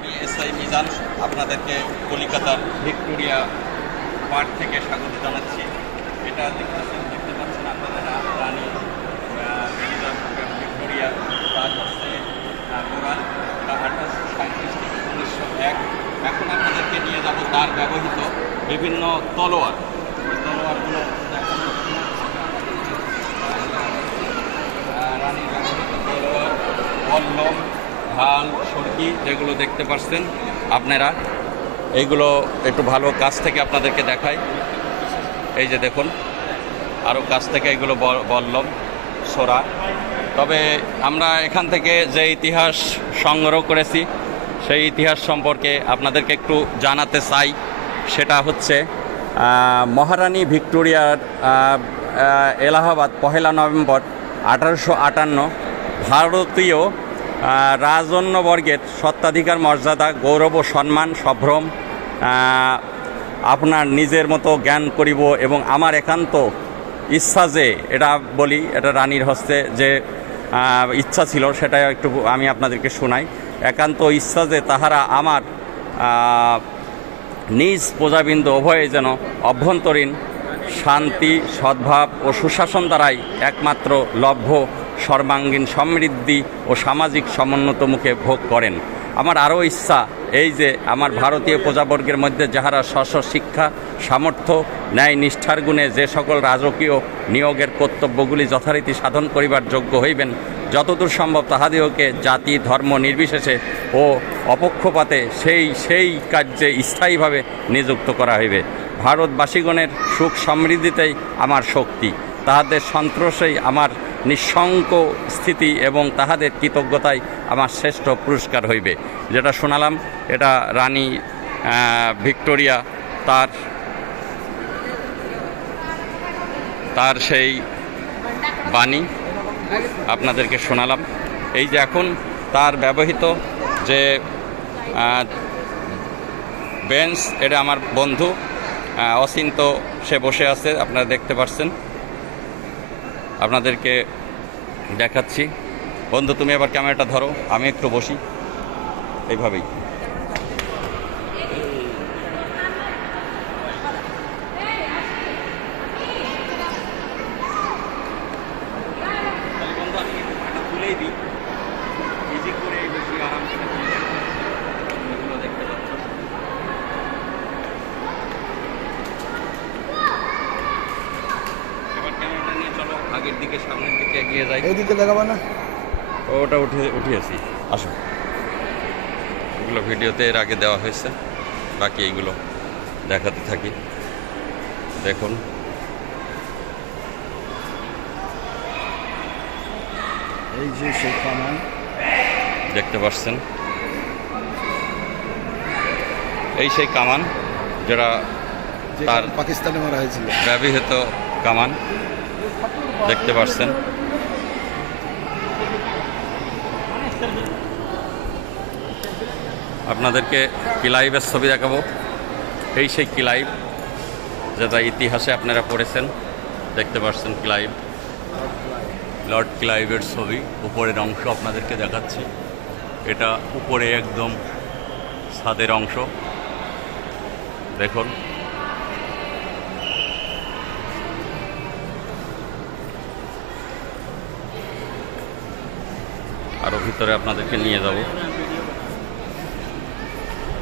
আমি S I Mizan আপনাদেরকে কলিকাতার ভিক্টোরিয়া পার্ক থেকে স্বাগত জানাচ্ছি। এটা দেখতেছেন দেখতে পাচ্ছেন আপনারা রা- রানী ভিক্টোরিয়া। তার হচ্ছে আহ, কোরআন তা আঠারোশো সাঁত্রিশ থেকে উনিশশো এক। এখন আপনাদেরকে নিয়ে যাব তার ব্যবহৃত বিভিন্ন তলোয়ার। তলোয়ারগুলো রানীর ব্যবহৃত তলোয়ার বল্লম ঢাল সরকি যেগুলো দেখতে পাচ্ছেন আপনারা, এইগুলো একটু ভালো কাছ থেকে আপনাদেরকে দেখাই। এই যে দেখুন আরও কাছ থেকে এগুলো বললম, সোরা। তবে আমরা এখান থেকে যে ইতিহাস সংগ্রহ করেছি, সেই ইতিহাস সম্পর্কে আপনাদেরকে একটু জানাতে চাই। সেটা হচ্ছে মহারানী ভিক্টোরিয়ার এলাহাবাদ পহেলা নভেম্বর আঠারোশো আটান্ন ভারতীয় রাজন্যবর্গের সত্ত্বাধিকার মর্যাদা গৌরব ও সম্মান সম্ভ্রম আহ, আপনার নিজের মতো জ্ঞান করিব এবং আমার একান্ত ইচ্ছা যে এটা বলি এটা রানীর হস্তে যে ইচ্ছা ছিল সেটা একটু আমি আপনাদেরকে শোনাই। একান্ত ইচ্ছা যে তাহারা আমার নিজ প্রজাবৃন্দ উভয়ে যেন অভ্যন্তরীণ শান্তি সদ্ভাব ও সুশাসন দ্বারাই একমাত্র লভ্য সর্বাঙ্গীন সমৃদ্ধি ও সামাজিক সমুন্নত মুখে ভোগ করেন। আমার আরও ইচ্ছা এই যে আমার ভারতীয় প্রজাবর্গের মধ্যে যাহারা স্ব শিক্ষা সামর্থ্য, ন্যায় নিষ্ঠার গুণে যে সকল রাজকীয় নিয়োগের কর্তব্যগুলি যথারীতি সাধন করিবার যোগ্য হইবেন, যতদূর সম্ভব তাহাদিওকে জাতি, ধর্ম নির্বিশেষে ও অপক্ষপাতে সেই সেই কার্যে স্থায়ীভাবে নিযুক্ত করা হইবে। ভারতবাসীগণের সুখ সমৃদ্ধিতেই আমার শক্তি। তাহাদের সন্ত্রাসেই আমার নিঃশঙ্ক স্থিতি এবং তাহাদের কৃতজ্ঞতাই আমার শ্রেষ্ঠ পুরস্কার হইবে। যেটা শোনালাম, এটা রানী ভিক্টোরিয়া তার তার সেই বাণী আপনাদেরকে শোনালাম। এই যে এখন তার ব্যবহৃত যে বেঞ্চ, এটা আমার বন্ধু অচিন্ত সে বসে আছে, আপনারা দেখতে পাচ্ছেন আপনাদেরকে দেখাচ্ছি। বন্ধু তুমি আবার ক্যামেরাটা ধরো আমি একটু বসি। এইভাবেই তুলেই দিই ইজি করে বেশি আরাম করে এগুলো দেখতে পাচ্ছ এবার ক্যামেরাটা নিয়ে চলো আগের দিকে সামনের দিকে এগিয়ে যাই। এইদিকে দেখাবো না? ওটা উঠে উঠিয়েছি। আসো। এগুলো ভিডিওতে এর আগে দেওয়া হয়েছে। বাকি এইগুলো দেখাতে থাকি। দেখুন। এই যে সেই কামান। দেখতে পাচ্ছেন? এই সেই কামান যেটা যে তার পাকিস্তানে মারা হয়েছিল। ব্যবহৃত কামান। দেখতে পাচ্ছেন আপনাদেরকে কিলাইভের ছবি দেখাবো? এই সেই কিলাইভ যেটা ইতিহাসে আপনারা পড়েছেন। দেখতে পাচ্ছেন ক্লাইভ লর্ড ক্লাইভের ছবি। উপরের অংশ আপনাদেরকে দেখাচ্ছি। এটা উপরে একদম ছাদের অংশ। দেখুন। আরও ভিতরে আপনাদেরকে নিয়ে যাব।